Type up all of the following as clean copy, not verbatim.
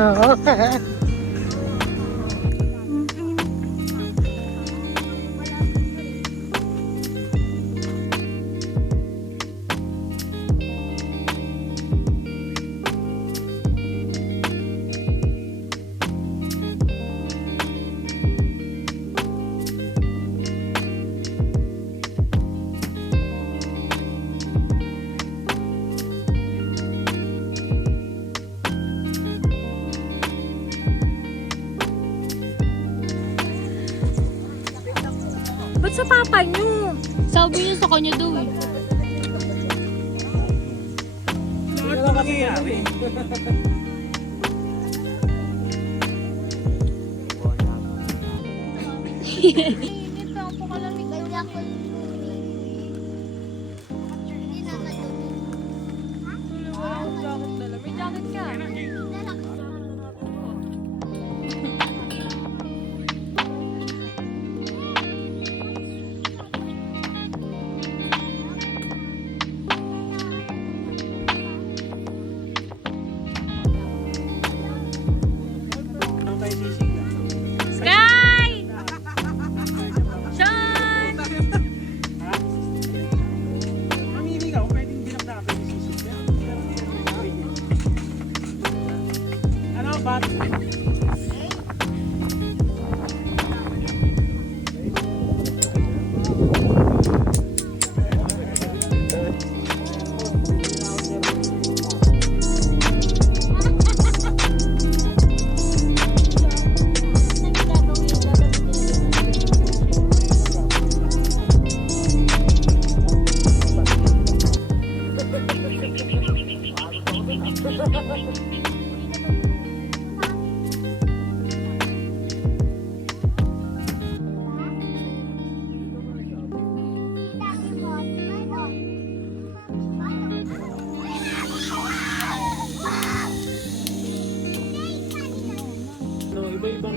Oo. Ba't sa papa niyo? Sabi niyo sa kanya daw eh. Ano ba nangyayari? Init lang po kalamig. May jacket ka. Ano tayo sisigla? Sky! Sean! Ha? Mamili ka kung pwedeng binabdaka yung sisigla. Ano ba? No, iba-ibang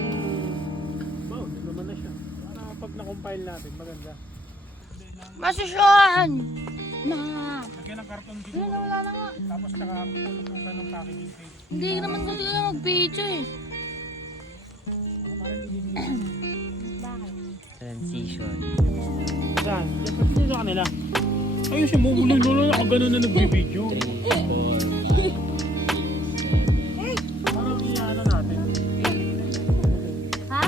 wow, din naman na siya. Para pag na-compile natin, maganda. Masusyon! Ma! Lagyan ng karton siguro. Wala na nga. Tapos tsaka pupunta ka ng packaging tape. Hindi naman kasi sila mag-video eh. Transition. Saan? Pati niya sa kanila. Ayun siya, mumulo-lulo ako gano'n na nag-video. 3, 4, Parang iyaano natin. Ha?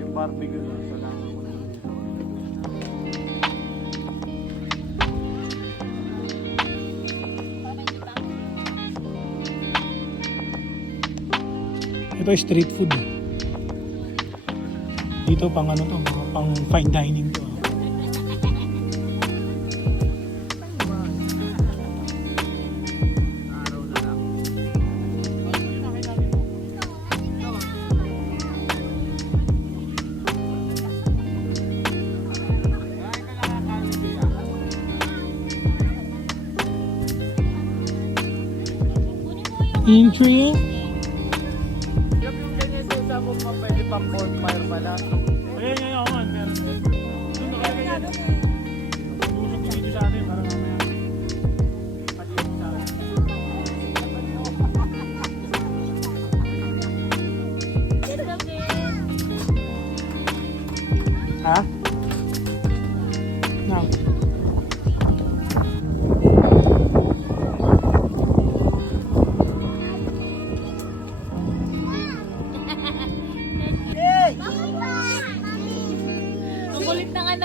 Yung barbecue na sa langan ko na dito. Ito street food. Dito pang ano to, mga pang fine dining to. araw na lang. Entry. Yung ganyan sa isa mo pa pwede pang bonfire pala. Ayan, yan, ako man. Meron. Doon nakalagay yan. Lusok dito sa atin para mamaya. Paliit sa atin. Ha? No.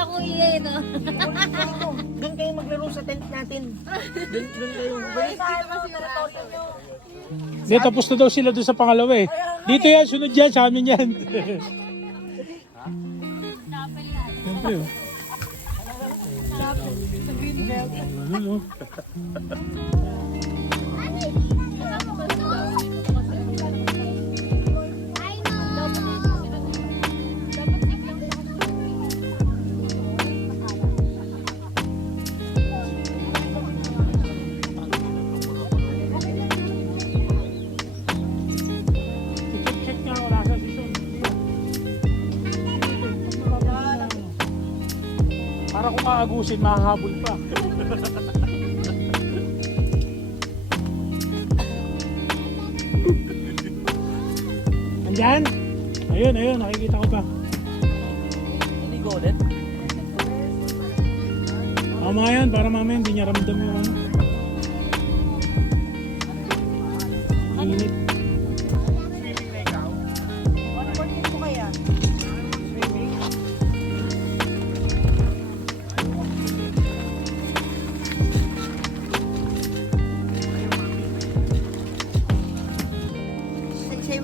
ako iyan, no? Doon kayo maglaro sa tent natin. Doon kayo. Balik Hindi, tapos na daw sila doon sa pangalawa eh. Dito yan, sunod yan, sa amin yan. Siyempre oh. Ano, oh. Check nga wala sa season. Para kung aagusin, mahahabol pa. Andyan? Ayun, ayun, nakikita ko pa. Hindi ko ulit. Tama yan, para mamaya hindi niya ramdam yung ano. Init. Ano kaya? Say.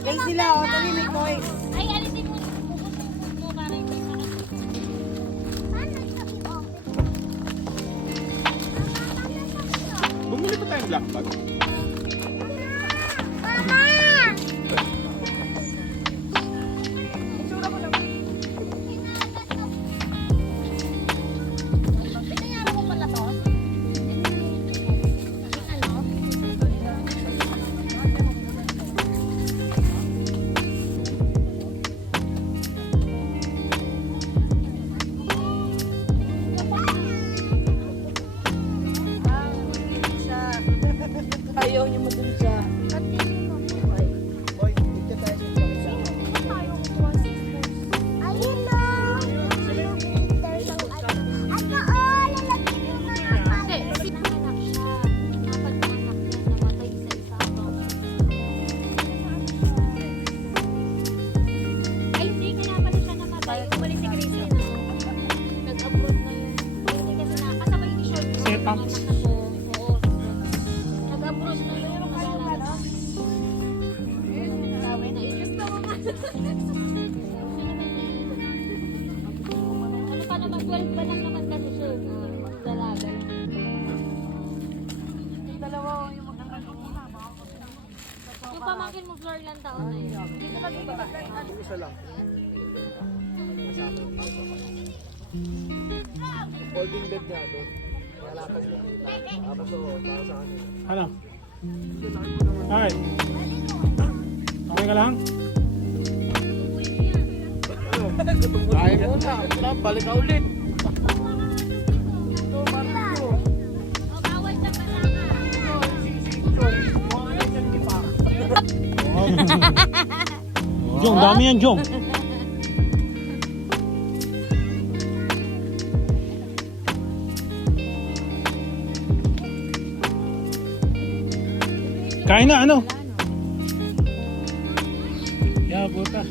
Say sila, o. Dali, may toys. Ay, alisin mo. Pupusupot mo para hindi Bumili pa tayong black bag. Binayaran mo pala to? Ano? Ayaw niyo madun siya. Boy, dito tayo sa Ayun na! Ano, lalagyan mo na Kasi, sinanganak siya. Apat na anak niya, namatay isa-isa habang. Ay, hindi. Kaya pala siya namatay. Umalis si Gracie na. Nag-abroad na yun. Hindi kasi nakasabay ni Sean. Set up. Anak na ko. Oo. Nag-abroad na yun. Nainis na mga. Ano pa naman, 12 pa lang naman kasi siya. Dalaga lang. Yung pamangkin mo, Flor, ilang taon na yun? Isa lang. Folding bed niya doon. Nalakas na kita. Tapos para sa akin. Ano? Alright. Okay ka lang? Kaya mo na. Balik ka ulit. O, bawal sa palaka. Jong, dami yan, Jong. Kain na, ano? Ya, buta.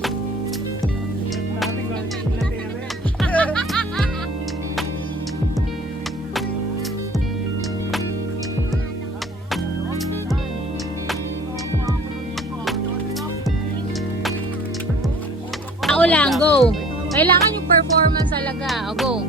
Ako lang, go. Kailangan yung performance talaga. O, go.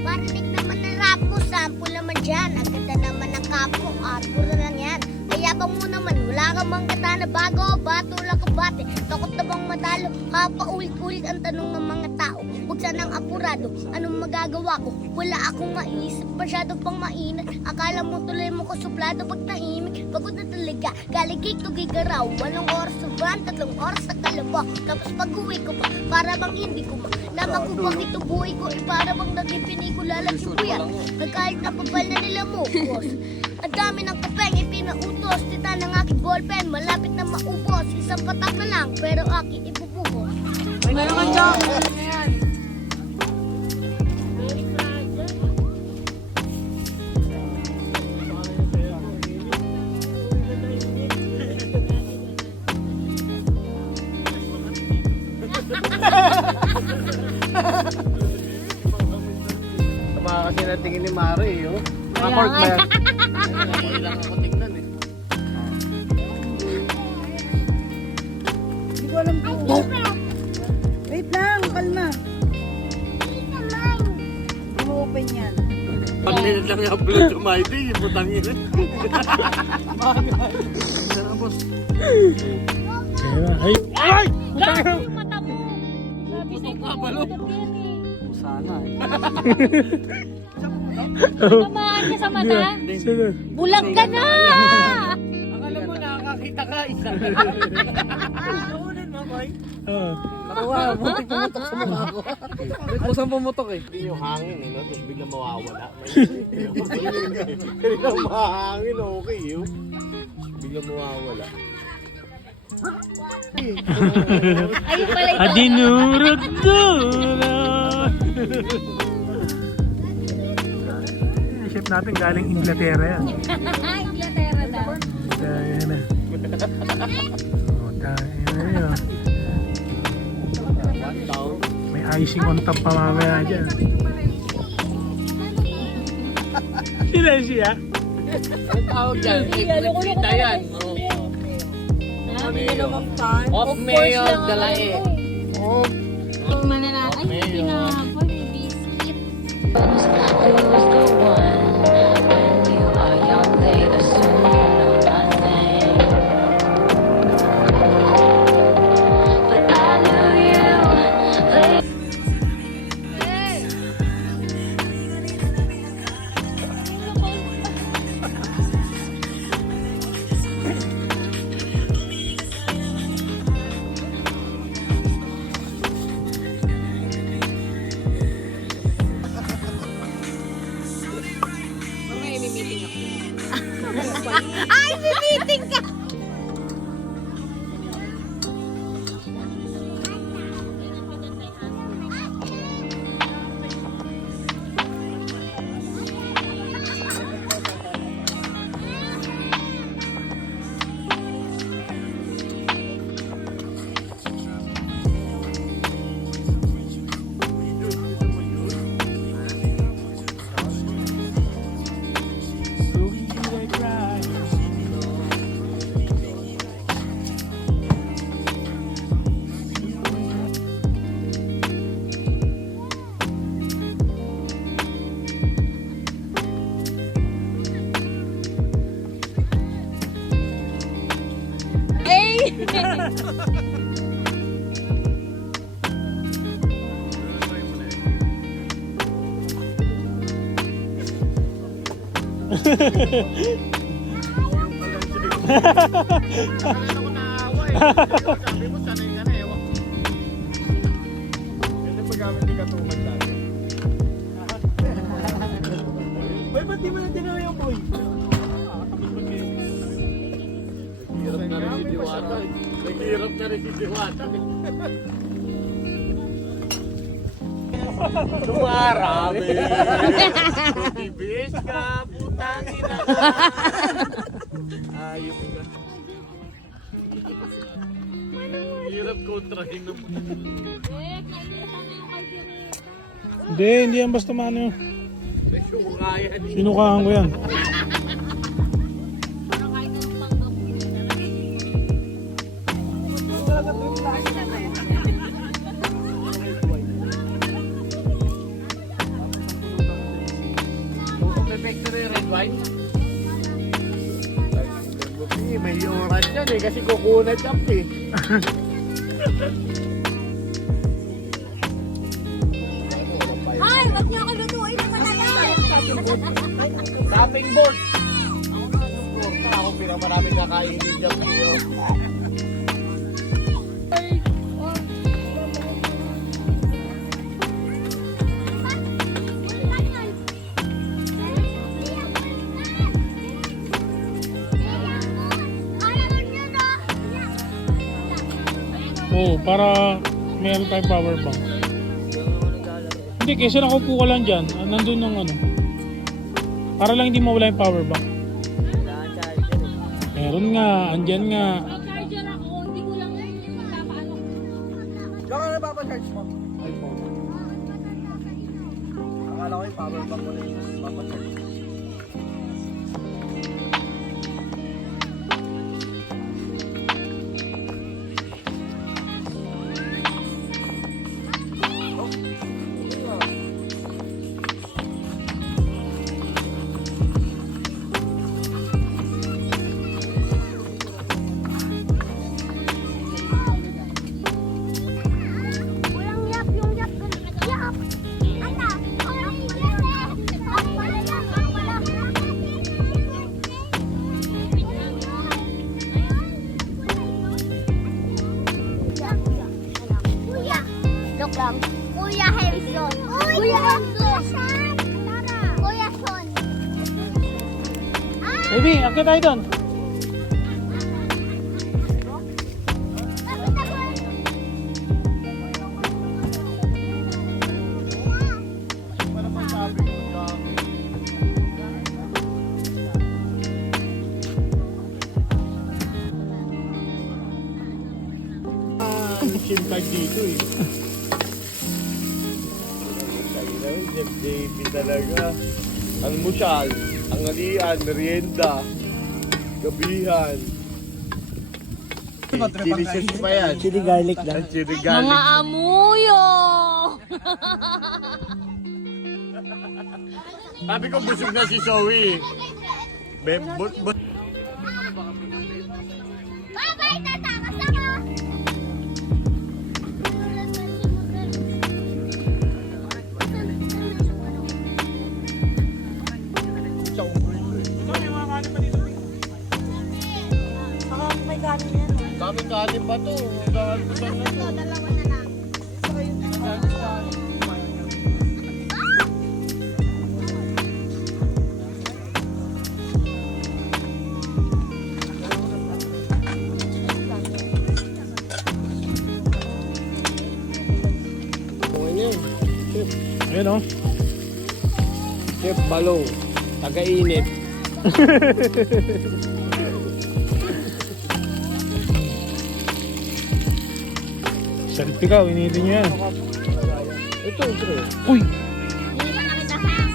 Barinig naman ng rap mo, sample naman dyan. Ang ganda naman ng kapo, Arthur na lang yan. Kayabang mo naman, wala ka mang katana bago, bato lang kabate. Takot na bang matalo, paulit-ulit ang tanong ng mga tao. Huwag sanang apurado, anong magagawa ko? Wala akong maisip, masyado pang mainit. Akala mo tuloy mo ko suplado pag tahimik. Pagod na talaga, galigig to gigaraw. 8 oras sa van, 3 oras sa kalaba. Tapos pag-uwi ko pa, para bang hindi ko malaman kung bakit ito buhay ko. Para bang naging pelikula lang si Kuya. Nagkahit na papal na nila mo, boss. Ang dami ng kapeng ipinautos. Tita ng aking ballpen, malapit na maubos. Isang patak na lang, pero aking ipupuhos. Meron ka dyan. Very fragile. tingin ni Mare eh. Oh. Kaya Pork nga. ba yan? Ilang ako tignan eh. Hindi ko alam po. Wait lang, kalma. Hindi mo open yan. Pag minute lang yung upload yung ID, putangin eh. Ay! Ay! Gago yung mata mo. Sabi Putok sa'yo, ka, balo. putok yan eh. Sana eh. Tamaan ka sa mata. Sino? Bulag ka na! Akala mo nakakakita ka, isa ka. Naunan mo, boy. Oo. Nakuha, buti pumutok sa mukha ko. Wait mo saan pumutok eh? Hindi yung hangin eh, no? Tapos biglang mawawala. Biglang mahangin, okay yun. Biglang mawawala. Ayun pala ito. Adinurot dura. Chef natin galing Inglaterra yan. Inglaterra daw. Tayo na. Oh, tayo na yun. May icing on top pa mamaya dyan. Sino siya? Ang tawag dyan, kita yan. Of mayo, dalae. Of Mananat. Ay, hindi na. Boy, may biscuit. Ay, may meeting ka! Akala ko naawa eh. Sabi mo, sanay ka na eh. Kasi pag kami hindi ka tumad dati. Boy, ba't di mo na tinawa yung boy? Hirap na rin si Diwata. Naghihirap na rin si Diwata. Dumarami. Tibis ka, putangin na. Ayop ka. Hirap kontrahin ng Hindi yan basta mano. kaya ni. Sinukahan ko yan. Factory red wine. May oras yan eh kasi kukunat siya eh. Ay, wag niyo ako lutuin naman na yan! Tapping board. Ako pinamaraming kakainin dyan eh. Oo, para meron tayong power bank. Hindi, kasi nakaupo ka lang dyan. Nandun ng ano. Para lang hindi mawala yung power bank. Meron nga, andyan nga. May charger ako, hindi ko lang papaano. Diyan ka na papacharge mo. Akala ko ako yung power bank ko na yung papacharge. Walang yap, yung yap. Yap! Ana! Walang yap! Ang wala yap! Ang wala! Kuya! Joke lang. Kuya Henson! Kuya Henson! Kuya Son! Baby, akit tayo doon. SIM card dito eh. Jeff Davey talaga. Ang musyal, ang alian, merienda, gabihan. Delicious pa yan. Chili garlic lang. Chili garlic. Mga amuyo! Sabi ko busog na si Zoe. Bye-bye, tata! Kasama! Saka may ganin yan. Kami kanin pa to. Almusal na to. Dalawa na lang. Ayun o. Chef Balong, taga-init. Selfie ka, initin nyo yan. Ito, bro. Uy! Hindi pa nakita ha?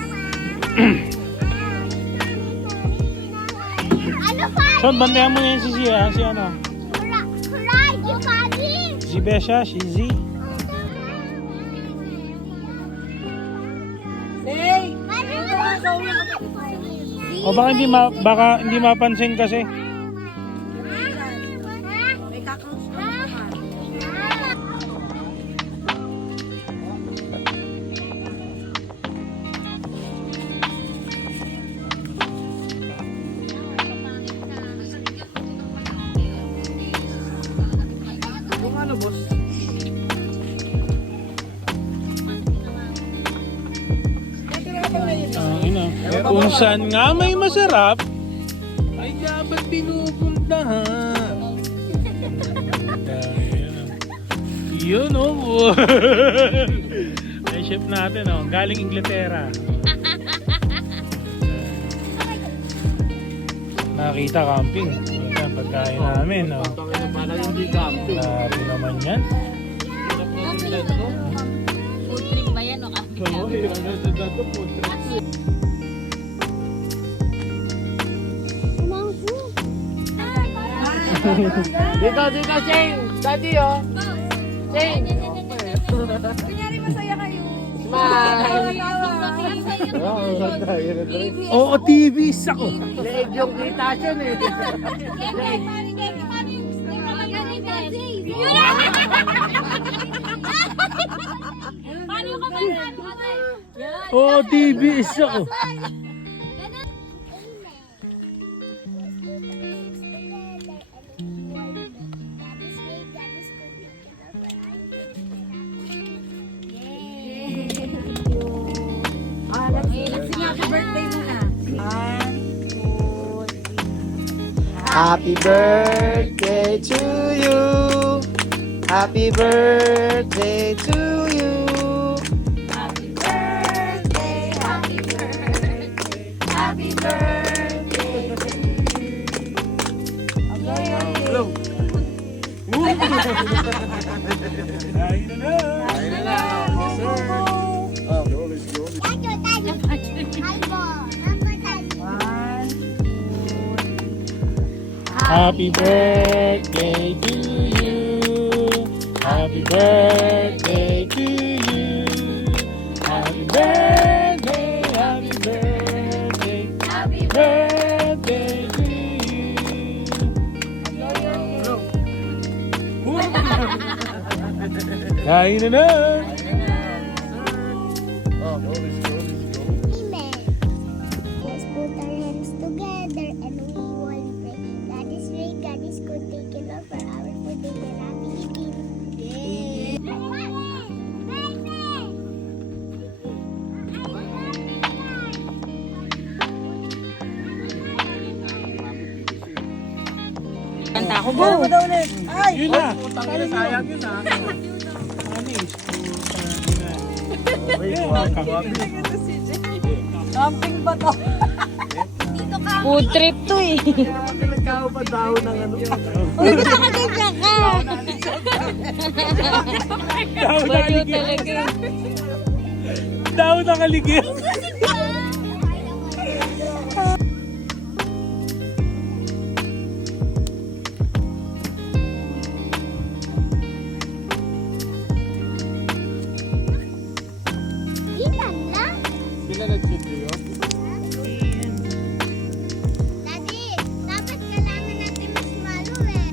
Ano pa? Sean, bantayan mo na yan si Zia. Si ano? Kuray! Yung padi! Si Besha, si Z. Hey! O baka hindi mapansin kasi. May kakaus ka naman. Yung ano, boss? Ina. Kung saan nga may masarap, ay dapat pinupuntahan. Yun o. Ay chef natin o. Galing Inglaterra. Nakita camping. Yan, pagkain namin o. Parang hindi camping. Grabe naman yan. Food trip ba yan o ka? Oo, dato po. Dito, Cheng! Daddy, oh! Cheng! Kunyari masaya kayo. Oo, TV ako. Leeg yung glitasyon eh. Paano ka ba yan? Oo, TV ako. Let's sing happy birthday muna. 1, 2, 3. Happy birthday to you. Happy birthday to you. Happy birthday, happy birthday, happy birthday to you. Hello! Ayun na. Ayun na lang. Yes, sir. Oh, let's go. Thank you, Happy birthday to you. Happy birthday to you. Happy birthday, happy birthday, happy birthday to you. Kain na na. Let's put our hands together and we will pray. God is great, God is good, take it all for our food and happy eating. Yay! Kanta ko, Ano mo daw ulit? Ay! Yun na. Sayang yun ah. Anis. Camping ba to? food trip to eh. Pinagkao pa daw ng ano. Uy, nakaganda ka. Baliw talaga. Daw nakaligil. Ilan lang? Sila nag-video. Daddy, dapat kailangan natin mas malo eh.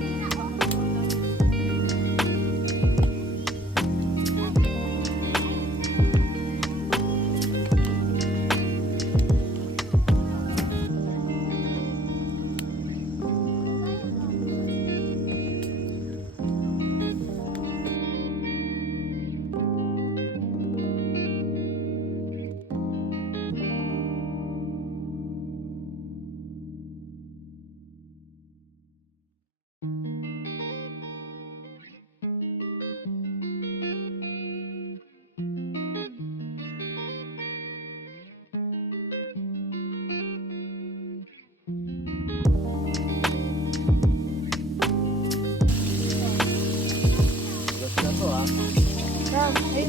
Gas na to ah.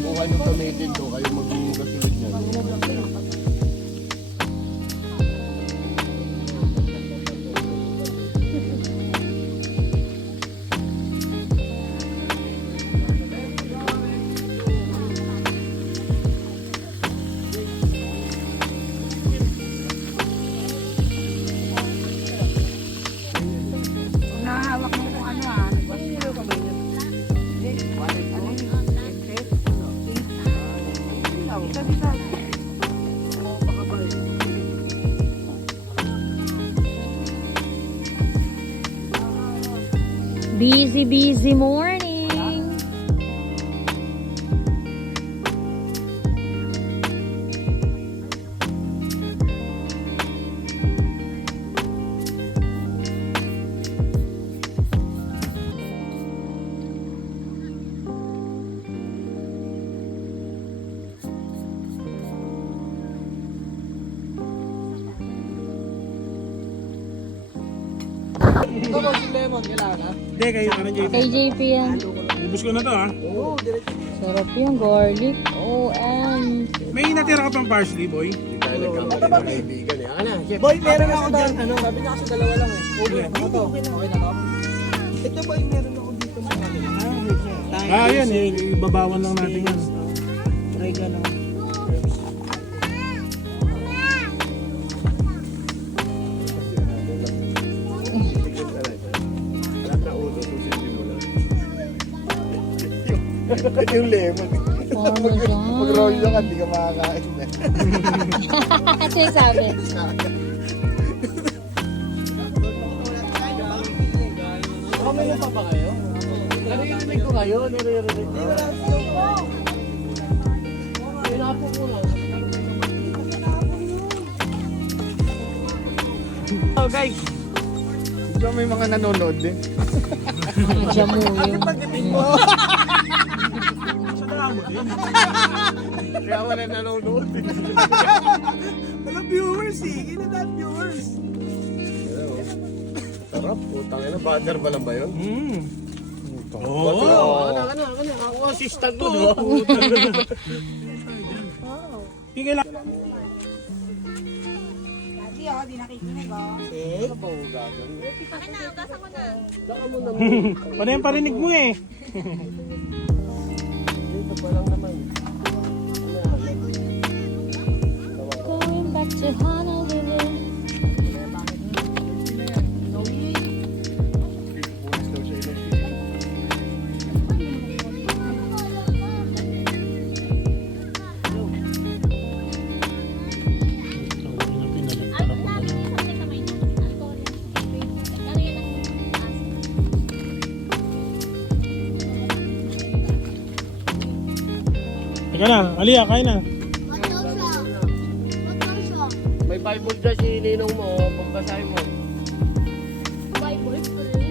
Bukan yung gamitin to, kayo mag-iingas ulit yan. Nahahawak mo kung ano ah. Busy morning. Ito ba si Lemon, kailangan na? Hindi, kayo ano, JP? Kay JP yan. Ubus ko na to ha. Oo, diretso. Sarap yung garlic. May natira ka pang parsley, boy. Hindi tayo nagkamali ng kaibigan eh. Ano, chef? Boy, meron ako dyan. Ano, sabi niya kasi dalawa lang eh. Okay. Ano to? Okay na to? Ito boy, meron ako dito sa kanila. Ah, yan. Ibabawan lang natin yan. Try ka lang. Alam na ulo, susindin mo lang. Yung lemon. Mag-roll ka, hindi ka makakain na. Kasi sabi. May pa ba kayo? Naririnig ko kayo, naririnig ko. Pinapo ko lang. Oh guys, Ito may mga nanonood din. Jamu yun. pagdating mo. Sa dalawa mo din. Kaya wala nanonood din. Walang viewers eh. Ina that viewers. Sarap, putang ina. Banner ba lang ba yun? Oo. Ako assistant mo, di ba? Tingnan lang. Daddy ah, di nakikinig oh. Eh, Ano ba hugasan? Akin na, ugasan ko na. Saka mo naman. Paano yung parinig mo eh? Dito pa lang naman. Going back to Honolulu. Pulis daw siya electric. Ano namin yung sa kamay na? Ano yan ang Teka na, Alia, kain na. What daw siya? What daw siya? May Bible dyan si Ninong mo. Pagbasahin mo. Bible free?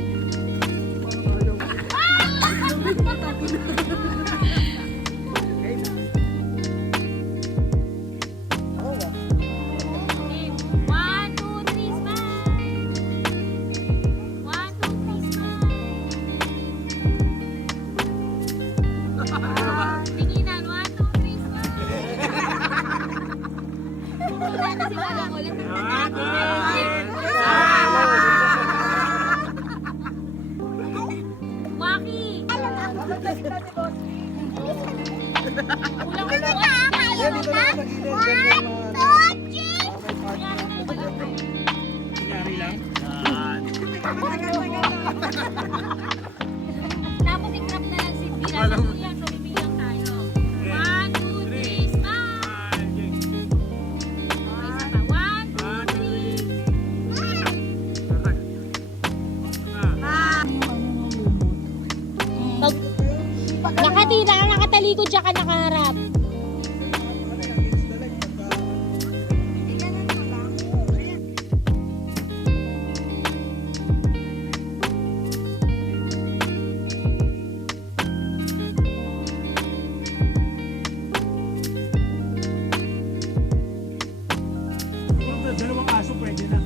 Okay. 1, 2, 3, smile! 1, 2, 3, smile! Tinginan, 1, 2, 3, smile! Wala na si Walang ulit. Maki! Kunyari lang. Tapos i-crop na lang si Vila. Sa kuya, so bibigyan tayo. 1, 2, 3, smile! Okay, isa pa. 1, 2, 3. Nakatira, nakatalikod siya ka nakaharap. Dalawang aso pwede na.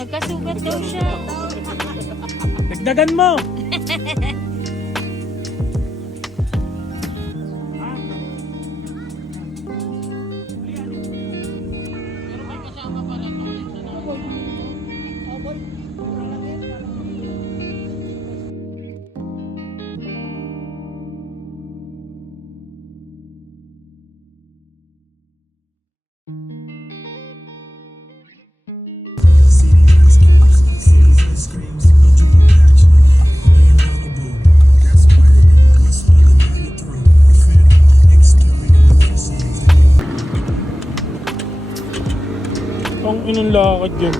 Nagkasugat daw siya. Dagdagan mo! Ang inang lakad yun.